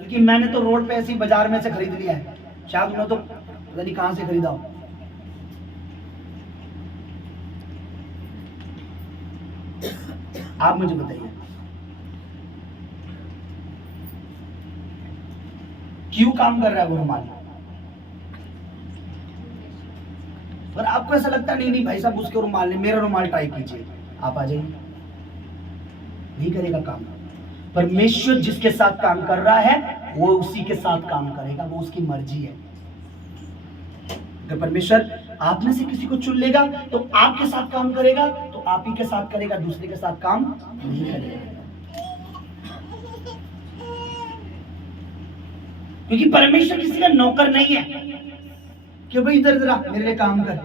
बल्कि मैंने तो रोड पे ऐसी बाजार में से खरीद लिया है, शायद उन्होंने तो पता नहीं कहां से खरीदा हो। आप मुझे बताइए क्यों काम कर रहा है वो रुमाल? पर आपको ऐसा लगता नहीं, नहीं भाई साहब उसके रुमाल ने मेरा रुमाल ट्राई कीजिए, आप आ जाइए, नहीं करेगा काम। परमेश्वर जिसके साथ काम कर रहा है वो उसी के साथ काम करेगा, वो उसकी मर्जी है। अगर परमेश्वर आप में से किसी को चुन लेगा तो आपके साथ काम करेगा, तो आप ही के साथ करेगा, दूसरे के साथ काम नहीं करेगा। क्योंकि परमेश्वर किसी का नौकर नहीं है कि भाई इधर इधर मेरे लिए काम कर।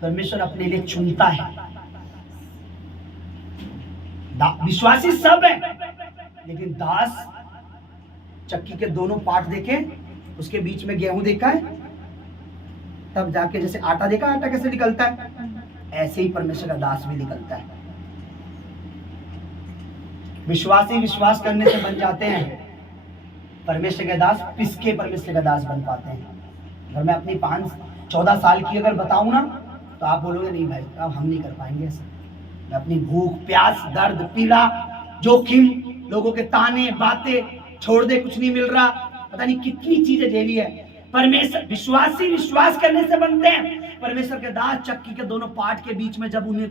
परमेश्वर अपने लिए चुनता है। विश्वासी सब है, लेकिन दास चक्की के दोनों पार्ट देखे, उसके बीच में गेहूं देखा है, तब जाके जैसे आटा देखा, आटा कैसे निकलता है, ऐसे ही परमेश्वर का दास भी निकलता है। विश्वासी विश्वास करने से बन जाते हैं, परमेश्वर के दास पिसके परमेश्वर का दास बन पाते हैं। अगर मैं अपनी 5-14 साल की अगर बताऊं ना, तो आप बोलोगे नहीं भाई अब हम नहीं कर पाएंगे ऐसा। मैं अपनी भूख प्यास दर्द पीड़ा जोखिम लोगों के ताने बातें छोड़ दे, कुछ नहीं मिल रहा, पता नहीं कितनी चीजें झेली है। परमेश्वर विश्वासी विश्वास करने से बनते हैं। परमेश्वर के दास चक्की के दोनों पार्ट के बीच में जब उन्हें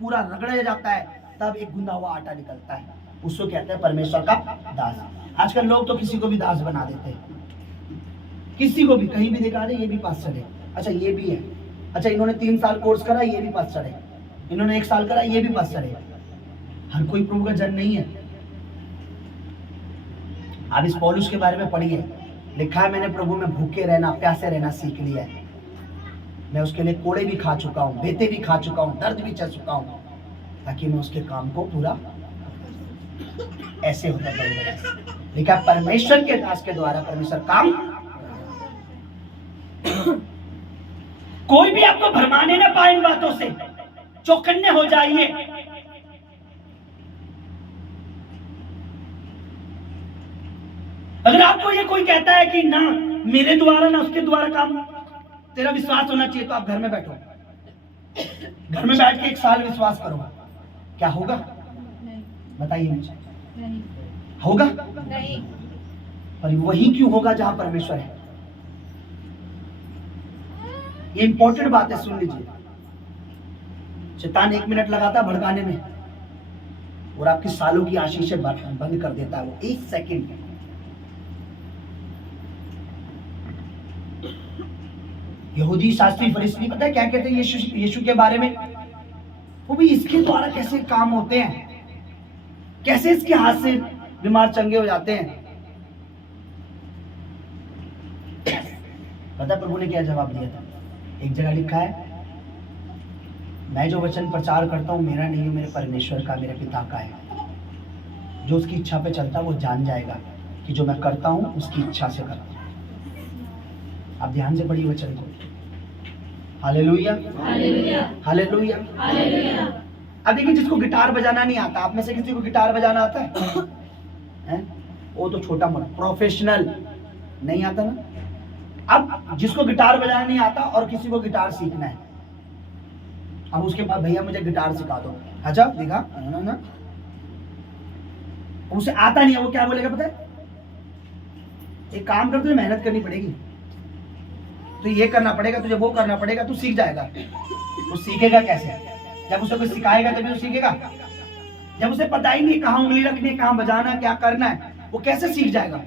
पूरा रगड़ा जाता है, तब एक गुंदा हुआ आटा निकलता है, उसको कहते हैं परमेश्वर का दास। आजकल लोग तो किसी को भी दास बना देते हैं, किसी को भी कहीं भी दिखा दे ये भी पास्टर है, अच्छा ये भी है, अच्छा इन्होंने 3 साल कोर्स करा ये भी पास्टर है, इन्होंने 1 साल करा ये भी पास्टर है। हर कोई प्रभु का जन नहीं है। आप इस पौलुस के बारे में पढ़िए, लिखा है मैंने प्रभु में भूखे रहना प्यासे रहना सीख लिया है। मैं उसके लिए कोड़े भी खा चुका हूँ, बेते भी खा चुका हूँ, दर्द भी चल चुका हूँ, ताकि मैं उसके काम को पूरा ऐसे होता है। लिखा परमेश्वर के दास के द्वारा परमेश्वर काम। कोई भी आपको भरमाने ना पाए इन बातों से, चौकन्ने हो जाइए। अगर आपको ये कोई कहता है कि ना मेरे द्वारा ना उसके द्वारा काम, तेरा विश्वास होना चाहिए, तो आप घर में बैठो, घर में बैठ के 1 साल विश्वास करो, क्या होगा बताइए मुझे? नहीं होगा नहीं। पर वही क्यों होगा जहां परमेश्वर है? ये इंपॉर्टेंट बात है, सुन लीजिए। शैतान 1 मिनट लगाता है भड़काने में और आपकी सालों की आशीषें बंद कर देता है वो 1 सेकंड। यहूदी शास्त्री फरिश्ती पता है क्या कहते हैं यीशु के बारे में? वो भी इसके द्वारा कैसे काम होते हैं, कैसे इसके हाथ से बीमार चंगे हो जाते हैं। पता प्रभु ने क्या जवाब दिया था? एक जगह लिखा है, मैं जो वचन प्रचार करता हूं मेरा नहीं है, मेरे परमेश्वर का, मेरे पिता का है। जो उसकी इच्छा पे चलता वो जान जाएगा कि जो मैं करता हूं उसकी इच्छा से करता हूं। आप ध्यान से पढ़िए वचन को। Hallelujah hallelujah hallelujah hallelujah. अब देखिए, जिसको गिटार बजाना नहीं आता, आप में से किसी को गिटार बजाना आता है? वो तो छोटा मोटा प्रोफेशनल नहीं आता ना। अब जिसको गिटार बजाना नहीं आता और किसी को गिटार सीखना है, अब उसके बाद भैया मुझे गिटार सिखा दो, अच्छा दिखा ना, उसे आता नहीं है, वो क्या बोलेगा पता है? एक काम कर, तुझे मेहनत करनी पड़ेगी, तो ये करना पड़ेगा, तुझे वो करना पड़ेगा, तू सीख जाएगा। वो सीखेगा कैसे? जब उसे कोई सिखाएगा तभी वो सीखेगा। जब उसे पता ही नहीं कहाँ उंगली रखनी है, कहाँ बजाना है, क्या करना है, वो कैसे सीख जाएगा?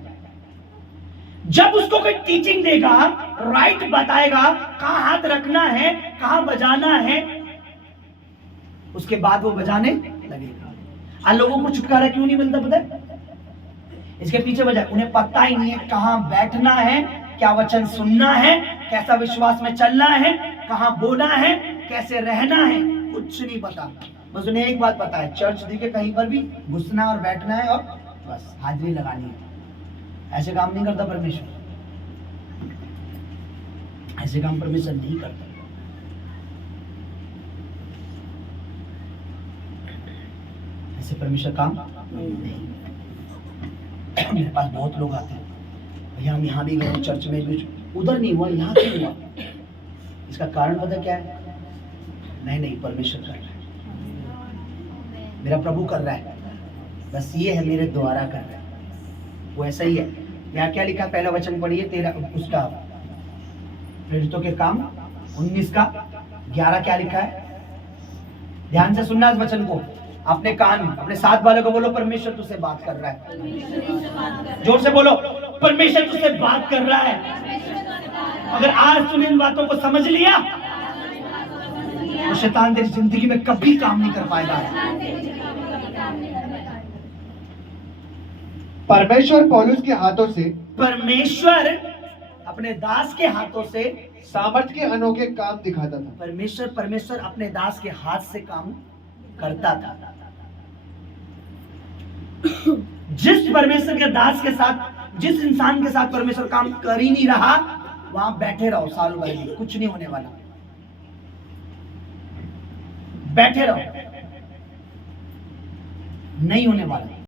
जब उसको कोई टीचिंग देगा, राइट बताएगा, कहाँ हाथ रखना है, कहाँ बजाना है, उसके बाद वो बजाने लगेगा। आज लोगों को छुटकारा क्यों नहीं मिलता पता है? इसके पीछे वजह, उन्हें पता ही नहीं है कहाँ बैठना है, क्या वचन सुनना है, कैसा विश्वास में चलना है, कहाँ बोलना है, कैसे रहना है, कुछ नहीं पता। बस उन्हें एक बात पता है, चर्च देखे कहीं पर भी घुसना और बैठना है और बस हाजिरी लगानी है। ऐसे काम नहीं करता परमेश्वर, ऐसे काम परमेश्वर नहीं करता। ऐसे परमेश्वर काम नहीं। मेरे पास बहुत लोग आते हैं, भैया हम यहाँ भी गए, चर्च में भी, उधर नहीं हुआ, यहाँ क्यों हुआ? इसका कारण पता क्या है? नहीं, परमेश्वर कर रहा है, मेरा प्रभु कर रहा है, बस ये है मेरे द्वारा कर रहा है। वो ऐसा ही है। यहाँ क्या लिखा? पहला वचन पढ़िए, 13 उसका प्रेरितों के काम 19 का 11 क्या लिखा है? ध्यान से सुनना इस वचन को, अपने कान, अपने साथ वालों को बोलो, परमेश्वर तुझसे बात कर रहा है। जोर से बोलो, परमेश्वर तुझसे बात कर रहा है। अगर आज तूने इन बातों को समझ लिया तो शैतान तेरी जिंदगी में कभी काम नहीं कर पाएगा। परमेश्वर पौलुस के हाथों से, परमेश्वर अपने दास के हाथों से सामर्थ के अनोखे काम दिखाता था। परमेश्वर अपने दास के हाथ से काम करता था। जिस परमेश्वर के दास के साथ, जिस इंसान के साथ परमेश्वर काम कर ही नहीं रहा, वहां बैठे रहो सालों भर, कुछ नहीं होने वाला। बैठे रहो, नहीं होने वाला।